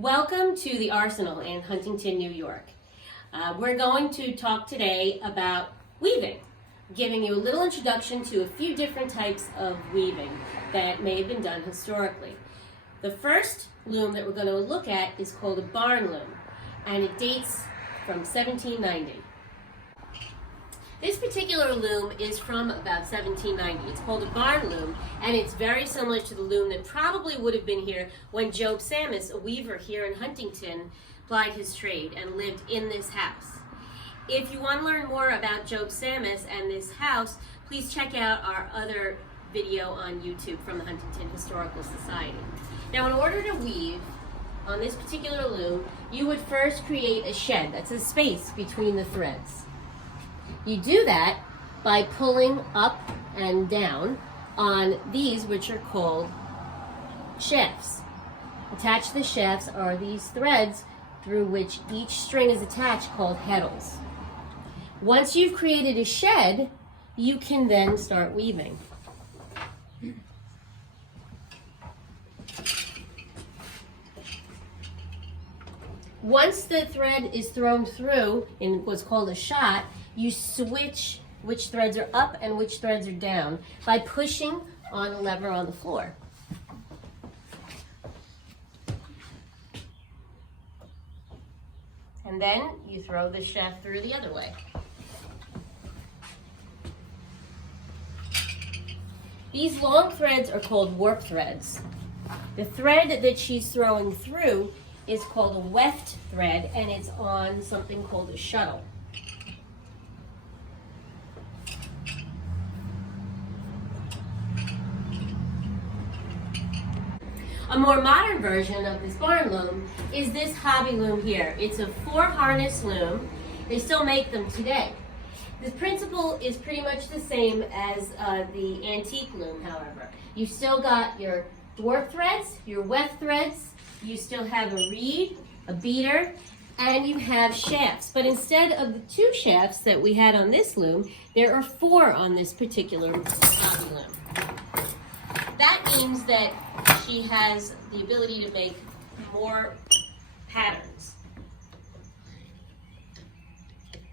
Welcome to the Arsenal in Huntington, New York. We're going to talk today about weaving, giving you a little introduction to a few different types of weaving that may have been done historically. The first loom that we're going to look at is called a barn loom, and it dates from 1790. This particular loom is from about 1790. It's called a barn loom, and it's very similar to the loom that probably would have been here when Job Sammis, a weaver here in Huntington, plied his trade and lived in this house. If you want to learn more about Job Sammis and this house, please check out our other video on YouTube from the Huntington Historical Society. Now, in order to weave on this particular loom, you would first create a shed. That's a space between the threads. You do that by pulling up and down on these, which are called shafts. Attached to the shafts are these threads through which each string is attached, called heddles. Once you've created a shed, you can then start weaving. Once the thread is thrown through in what's called a shot, you switch which threads are up and which threads are down by pushing on a lever on the floor. And then you throw the shaft through the other way. These long threads are called warp threads. The thread that she's throwing through is called a weft thread, and it's on something called a shuttle. A more modern version of this barn loom is this hobby loom here. It's a 4-harness loom. They still make them today. The principle is pretty much the same as the antique loom, however. You still got your warp threads, your weft threads, you still have a reed, a beater, and you have shafts. But instead of the 2 shafts that we had on this loom, there are 4 on this particular hobby loom. That means that she has the ability to make more patterns.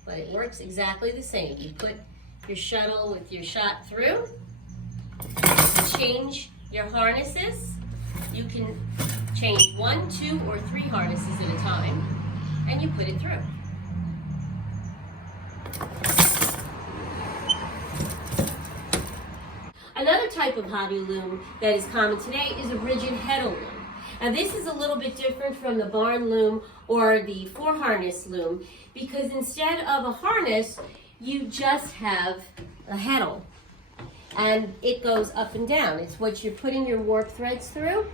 But it works exactly the same. You put your shuttle with your shot through, you change your harnesses. You can change 1, 2, or 3 harnesses at a time, and you put it through. Another type of hobby loom that is common today is a rigid heddle loom. Now, this is a little bit different from the barn loom or the 4-harness loom, because instead of a harness, you just have a heddle, and it goes up and down. It's what you're putting your warp threads through,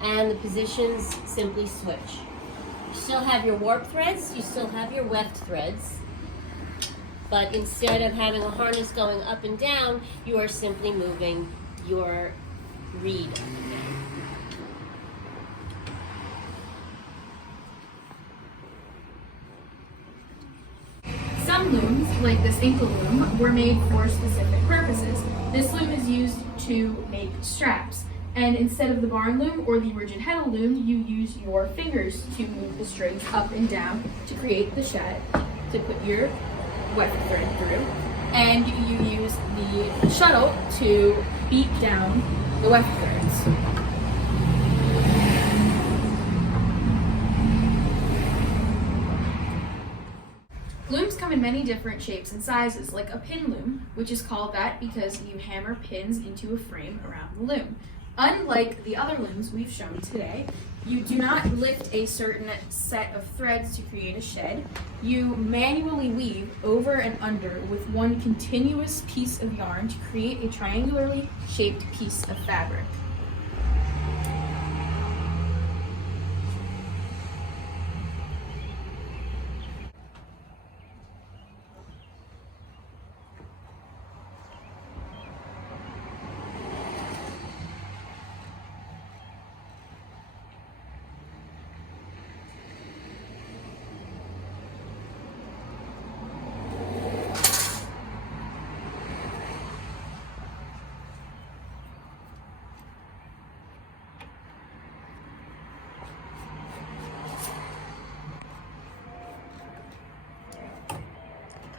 and the positions simply switch. You still have your warp threads, you still have your weft threads, but instead of having a harness going up and down, you are simply moving your reed up and down. Some looms, like this ankle loom, were made for specific purposes. This loom is used to make straps. And instead of the barn loom or the rigid heddle loom, you use your fingers to move the strings up and down to create the shed, to put your weft thread through, and you use the shuttle to beat down the weft threads. Looms come in many different shapes and sizes, like a pin loom, which is called that because you hammer pins into a frame around the loom. Unlike the other looms we've shown today, you do not lift a certain set of threads to create a shed. You manually weave over and under with one continuous piece of yarn to create a triangularly shaped piece of fabric.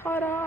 Ta-da!